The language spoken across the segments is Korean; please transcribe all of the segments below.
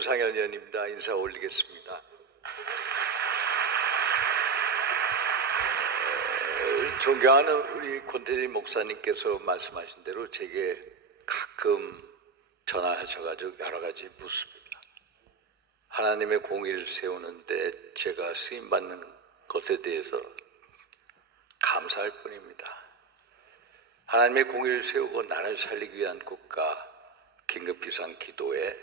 윤상현 의원입니다. 인사 올리겠습니다. 존경하는 우리 권태진 목사님께서 말씀하신 대로 제게 가끔 전화하셔가지고 여러 가지 묻습니다. 하나님의 공의를 세우는데 제가 쓰임받는 것에 대해서 감사할 뿐입니다. 하나님의 공의를 세우고 나라를 살리기 위한 국가 긴급비상 기도에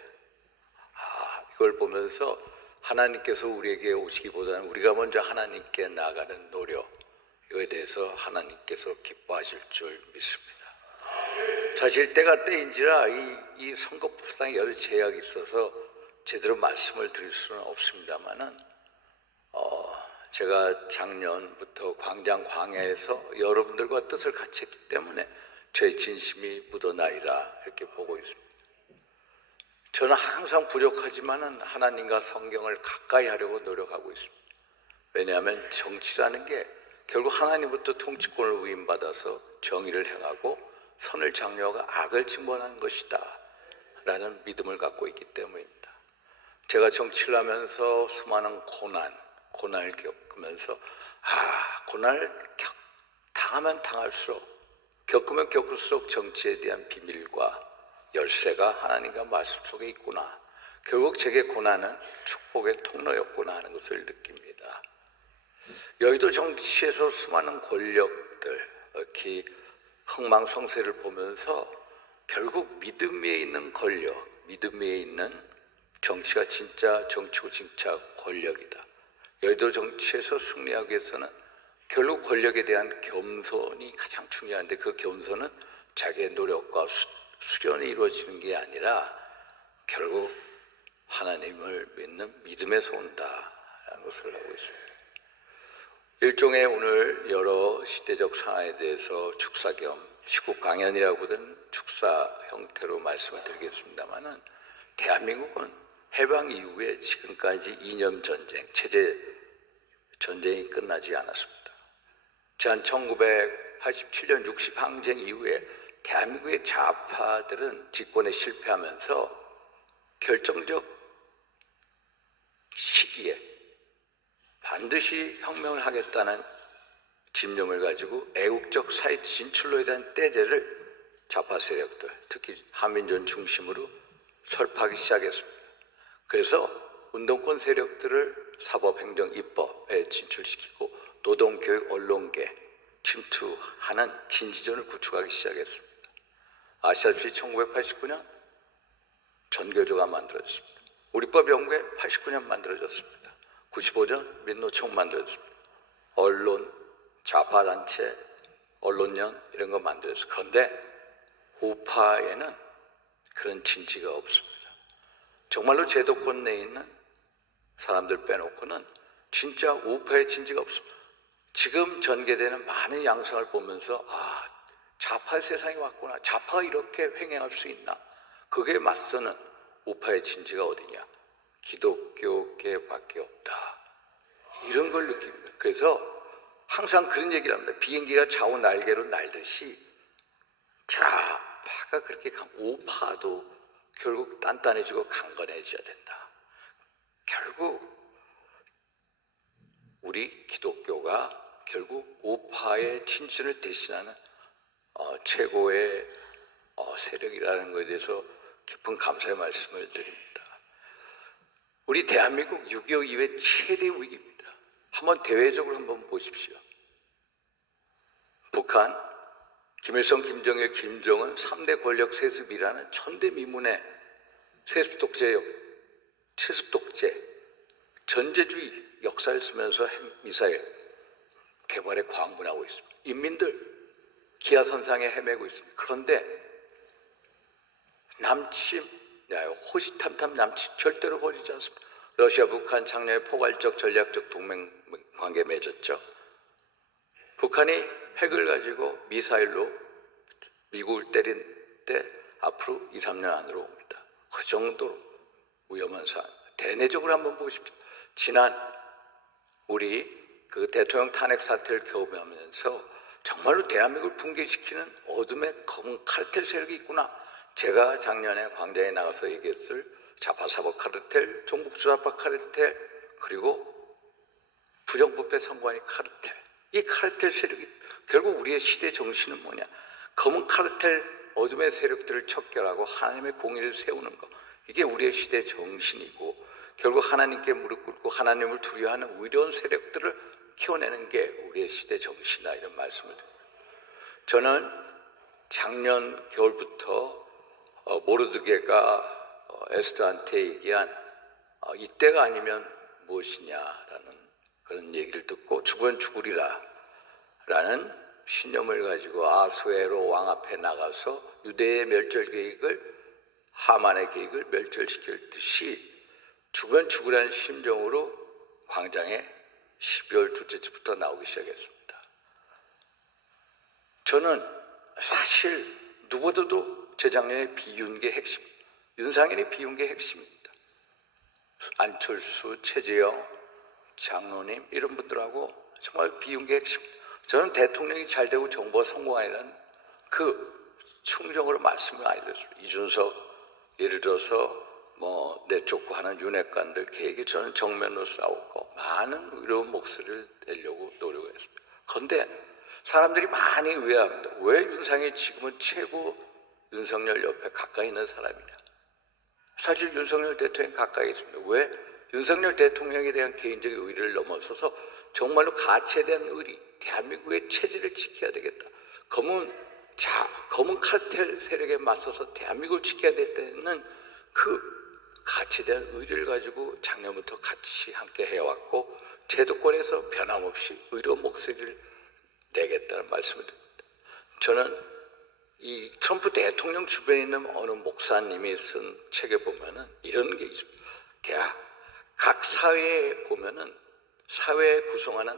이걸 보면서 하나님께서 우리에게 오시기보다는 우리가 먼저 하나님께 나아가는 노력, 이거에 대해서 하나님께서 기뻐하실 줄 믿습니다. 사실 때가 때인지라 이 선거법상에 여러 제약이 있어서 제대로 말씀을 드릴 수는 없습니다만은 제가 작년부터 광장 광야에서 여러분들과 뜻을 같이 했기 때문에 저의 진심이 묻어나리라 이렇게 보고 있습니다. 저는 항상 부족하지만은 하나님과 성경을 가까이 하려고 노력하고 있습니다. 왜냐하면 정치라는 게 결국 하나님부터 통치권을 위임받아서 정의를 행하고 선을 장려하고 악을 징벌하는 것이다 라는 믿음을 갖고 있기 때문입니다. 제가 정치를 하면서 수많은 고난을 겪으면서 고난을 당하면 당할수록 겪으면 겪을수록 정치에 대한 비밀과 열쇠가 하나님과 말씀 속에 있구나. 결국 제게 고난은 축복의 통로였구나 하는 것을 느낍니다. 여의도 정치에서 수많은 권력들, 특히 흥망성쇠를 보면서 결국 믿음 위에 있는 권력, 믿음 위에 있는 정치가 진짜 정치고 진짜 권력이다. 여의도 정치에서 승리하기 위해서는 결국 권력에 대한 겸손이 가장 중요한데 그 겸손은 자기의 노력과 수련이 이루어지는 게 아니라 결국 하나님을 믿는 믿음에서 온다라는 것을 하고 있습니다. 일종의 오늘 여러 시대적 상황에 대해서 축사 겸 시국 강연이라고 하던 축사 형태로 말씀을 드리겠습니다만은 대한민국은 해방 이후에 지금까지 이념 전쟁, 체제 전쟁이 끝나지 않았습니다. 지난 1987년 60 항쟁 이후에 대한민국의 좌파들은 집권에 실패하면서 결정적 시기에 반드시 혁명을 하겠다는 집념을 가지고 애국적 사회 진출로에 대한 떼제를 좌파 세력들, 특히 한민족 중심으로 설파하기 시작했습니다. 그래서 운동권 세력들을 사법행정 입법에 진출시키고 노동교육 언론계 침투하는 진지전을 구축하기 시작했습니다. 아시다시피 1989년 전교조가 만들어졌습니다. 우리법연구회 89년 만들어졌습니다. 95년 민노총 만들어졌습니다. 언론, 좌파단체, 언론연 이런 거 만들어졌습니다. 그런데 우파에는 그런 진지가 없습니다. 정말로 제도권 내에 있는 사람들 빼놓고는 진짜 우파의 진지가 없습니다. 지금 전개되는 많은 양상을 보면서 좌파의 세상이 왔구나. 좌파가 이렇게 횡행할 수 있나. 그게 맞서는 우파의 진지가 어디냐. 기독교계밖에 없다. 이런 걸 느낍니다. 그래서 항상 그런 얘기를 합니다. 비행기가 좌우 날개로 날듯이 좌파가 그렇게 우파도 결국 단단해지고 강건해져야 된다. 결국 우리 기독교가 결국 우파의 친신을 대신하는 최고의 세력이라는 것에 대해서 깊은 감사의 말씀을 드립니다. 우리 대한민국 6.25 이후에 최대 위기입니다. 한번 대외적으로 한번 보십시오. 북한, 김일성, 김정일, 김정은 3대 권력 세습이라는 천대미문의 세습 독재, 전제주의 역사를 쓰면서 핵미사일 개발에 광분하고 있습니다. 인민들 기아선상에 헤매고 있습니다. 그런데 남침, 호시탐탐 남침 절대로 버리지 않습니다. 러시아, 북한 작년에 포괄적 전략적 동맹 관계 맺었죠. 북한이 핵을 가지고 미사일로 미국을 때린 때 앞으로 2, 3년 안으로 옵니다. 그 정도로 위험한 상황. 대내적으로 한번 보십시오. 지난 우리 그 대통령 탄핵 사태를 경험하면서 정말로 대한민국을 붕괴시키는 어둠의 검은 카르텔 세력이 있구나. 제가 작년에 광장에 나가서 얘기했을 좌파사법 카르텔, 종북주좌파 카르텔, 그리고 부정부패 선관위 카르텔. 이 카르텔 세력이 결국 우리의 시대 정신은 뭐냐? 검은 카르텔 어둠의 세력들을 척결하고 하나님의 공의를 세우는 것. 이게 우리의 시대 정신이고 결국 하나님께 무릎 꿇고 하나님을 두려워하는 의로운 세력들을 키워내는 게 우리의 시대 정신이다, 이런 말씀을 드립니다. 저는 작년 겨울부터 모르드게가 에스더한테 얘기한 이때가 아니면 무엇이냐라는 그런 얘기를 듣고 죽으면 죽으리라 라는 신념을 가지고 아수에로 왕 앞에 나가서 유대의 멸절 계획을, 하만의 계획을 멸절시킬 듯이 죽으면 죽으라는 심정으로 광장에 12월 둘째 주부터 나오기 시작했습니다. 저는 사실 누구보다도 재작년에 비운 게 핵심, 윤상현이 비운 게 핵심입니다. 안철수, 최재형, 장로님 이런 분들하고 정말 비운 게 핵심입니다. 저는 대통령이 잘 되고 정부가 성공하라는 그 충정으로 말씀을 알려줬습니다. 이준석 예를 들어서 내쫓고 하는 윤핵관들 계획에 저는 정면으로 싸우고 많은 의로운 목소리를 내려고 노력을 했습니다. 그런데 사람들이 많이 의아합니다. 왜 윤상이 지금은 최고 윤석열 옆에 가까이 있는 사람이냐? 사실 윤석열 대통령이 가까이 있습니다. 왜? 윤석열 대통령에 대한 개인적인 의리를 넘어서서 정말로 가치에 대한 의리, 대한민국의 체질을 지켜야 되겠다. 검은 카르텔 세력에 맞서서 대한민국을 지켜야 되겠다는 그 가치에 대한 의리를 가지고 작년부터 같이 함께 해왔고 제도권에서 변함없이 의로운 목소리를 내겠다는 말씀을 드립니다. 저는 이 트럼프 대통령 주변에 있는 어느 목사님이 쓴 책에 보면은 이런 게 있습니다. 각 사회에 보면은 사회에 구성하는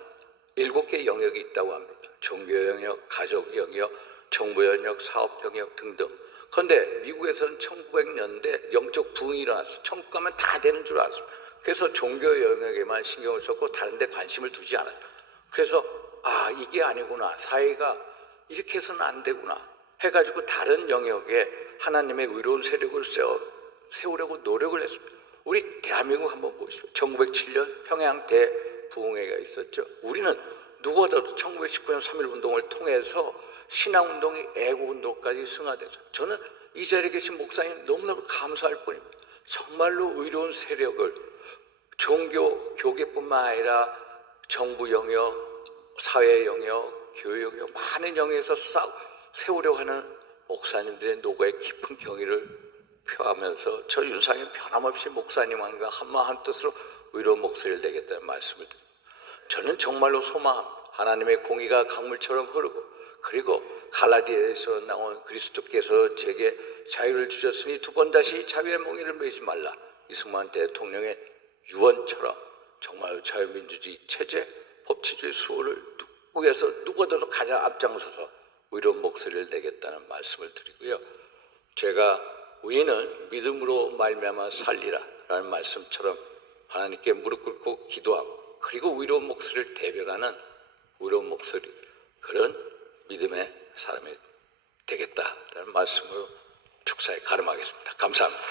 7개 영역이 있다고 합니다. 종교 영역, 가족 영역, 정부 영역, 사업 영역 등등. 그런데 미국에서는 1900년대 영적 부흥이 일어났어요. 천국 가면 다 되는 줄 알았습니다. 그래서 종교 영역에만 신경을 썼고 다른 데 관심을 두지 않았어요. 그래서 이게 아니구나, 사회가 이렇게 해서는 안 되구나 해가지고 다른 영역에 하나님의 의로운 세력을 세우려고 노력을 했습니다. 우리 대한민국 한번 보십시오. 1907년 평양 대부흥회가 있었죠. 우리는 누구보다도 1919년 3.1운동을 통해서 신앙운동이 애국운동까지 승화돼서 저는 이 자리에 계신 목사님 너무너무 감사할 뿐입니다. 정말로 의로운 세력을 종교, 교계뿐만 아니라 정부 영역, 사회 영역, 교회 영역 많은 영역에서 세우려고 하는 목사님들의 노고에 깊은 경의를 표하면서 저 윤상현 변함없이 목사님과 한마음 한뜻으로 의로운 목소리를 내겠다는 말씀을 드립니다. 저는 정말로 소망합니다. 하나님의 공의가 강물처럼 흐르고 그리고 갈라디아에서 나온 그리스도께서 제게 자유를 주셨으니 두 번 다시 자유의 몽에를 매지 말라. 이승만 대통령의 유언처럼 정말 자유민주주의 체제, 법치주의 수호를 위해서 누구보다도 가장 앞장서서 의로운 목소리를 내겠다는 말씀을 드리고요. 제가 의인은 믿음으로 말미암아 살리라 라는 말씀처럼 하나님께 무릎 꿇고 기도하고 그리고 의로운 목소리를 대변하는 의로운 목소리, 그런 믿음의 사람이 되겠다라는 말씀으로 축사에 가름하겠습니다. 감사합니다.